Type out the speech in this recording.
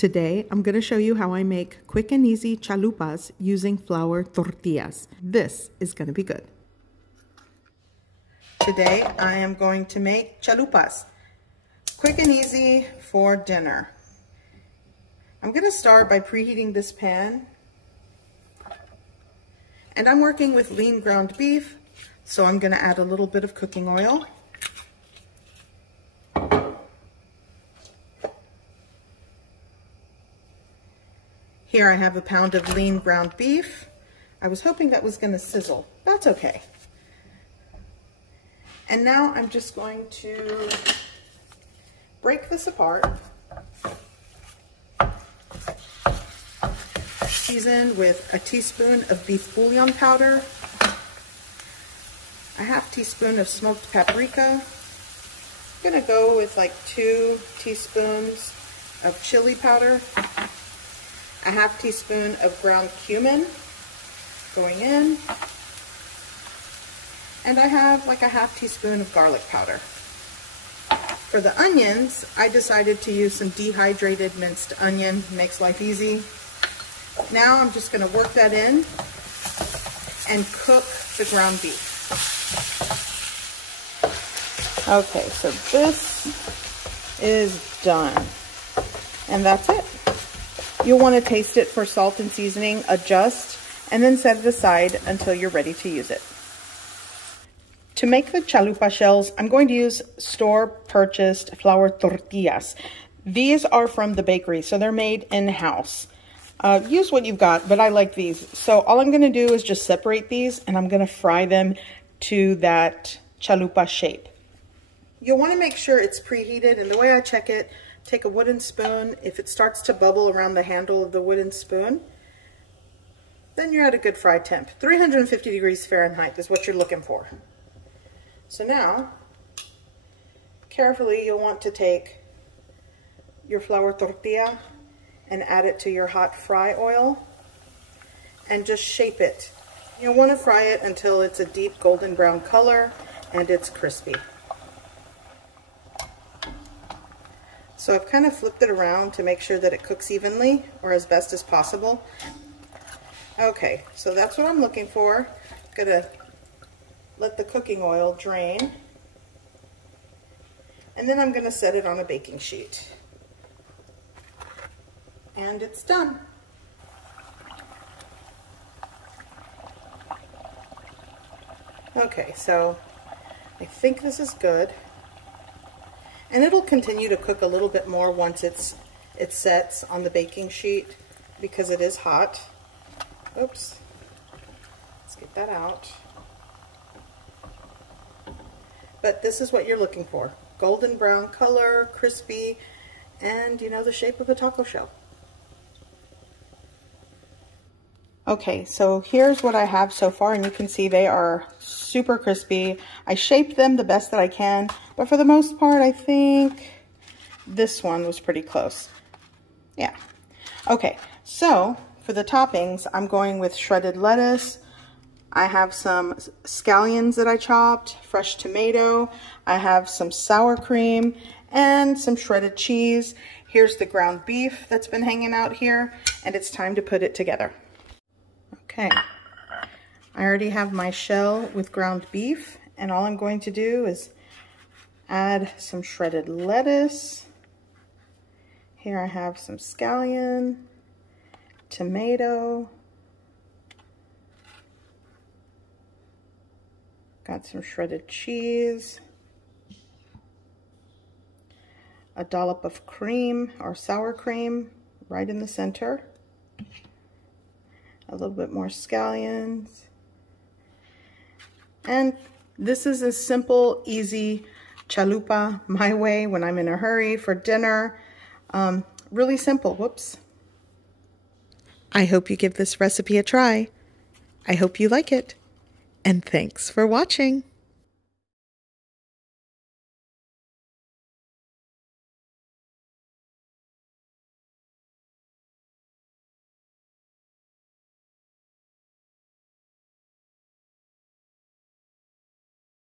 Today, I'm going to show you how I make quick and easy chalupas using flour tortillas. This is going to be good. Today, I am going to make chalupas. Quick and easy for dinner. I'm going to start by preheating this pan. And I'm working with lean ground beef, so I'm going to add a little bit of cooking oil. Here I have a pound of lean ground beef. I was hoping that was going to sizzle. That's okay. And now I'm just going to break this apart. Season with a teaspoon of beef bouillon powder, a half teaspoon of smoked paprika. I'm going to go with like 2 teaspoons of chili powder, a half teaspoon of ground cumin going in, and I have like a half teaspoon of garlic powder. For the onions, I decided to use some dehydrated minced onion. Makes life easy. Now I'm just going to work that in and cook the ground beef. Okay, so this is done, and that's it. You'll want to taste it for salt and seasoning, adjust, and then set it aside until you're ready to use it. To make the chalupa shells, I'm going to use store-purchased flour tortillas. These are from the bakery, so they're made in-house. Use what you've got, but I like these. So all I'm going to do is just separate these, and I'm going to fry them to that chalupa shape. You'll want to make sure it's preheated, and the way I check it, take a wooden spoon. If it starts to bubble around the handle of the wooden spoon, then you're at a good fry temp. 350 degrees Fahrenheit is what you're looking for. So now, carefully, you'll want to take your flour tortilla and add it to your hot fry oil and just shape it. You'll want to fry it until it's a deep golden brown color and it's crispy. So I've kind of flipped it around to make sure that it cooks evenly or as best as possible. Okay, so that's what I'm looking for. I'm gonna let the cooking oil drain, and then I'm gonna set it on a baking sheet. And it's done. Okay, so I think this is good. And it'll continue to cook a little bit more once it sets on the baking sheet because it is hot. Oops. Let's get that out. But this is what you're looking for. Golden brown color, crispy, and you know, the shape of a taco shell. Okay, so here's what I have so far, and you can see they are super crispy. I shaped them the best that I can, but for the most part, I think this one was pretty close. Yeah. Okay, so for the toppings, I'm going with shredded lettuce. I have some scallions that I chopped, fresh tomato. I have some sour cream and some shredded cheese. Here's the ground beef that's been hanging out here, and it's time to put it together. Okay, I already have my shell with ground beef, and all I'm going to do is add some shredded lettuce. Here I have some scallion, tomato, got some shredded cheese, a dollop of cream or sour cream right in the center. A little bit more scallions. And this is a simple, easy chalupa my way when I'm in a hurry for dinner. Really simple. Whoops. I hope you give this recipe a try. I hope you like it. And thanks for watching.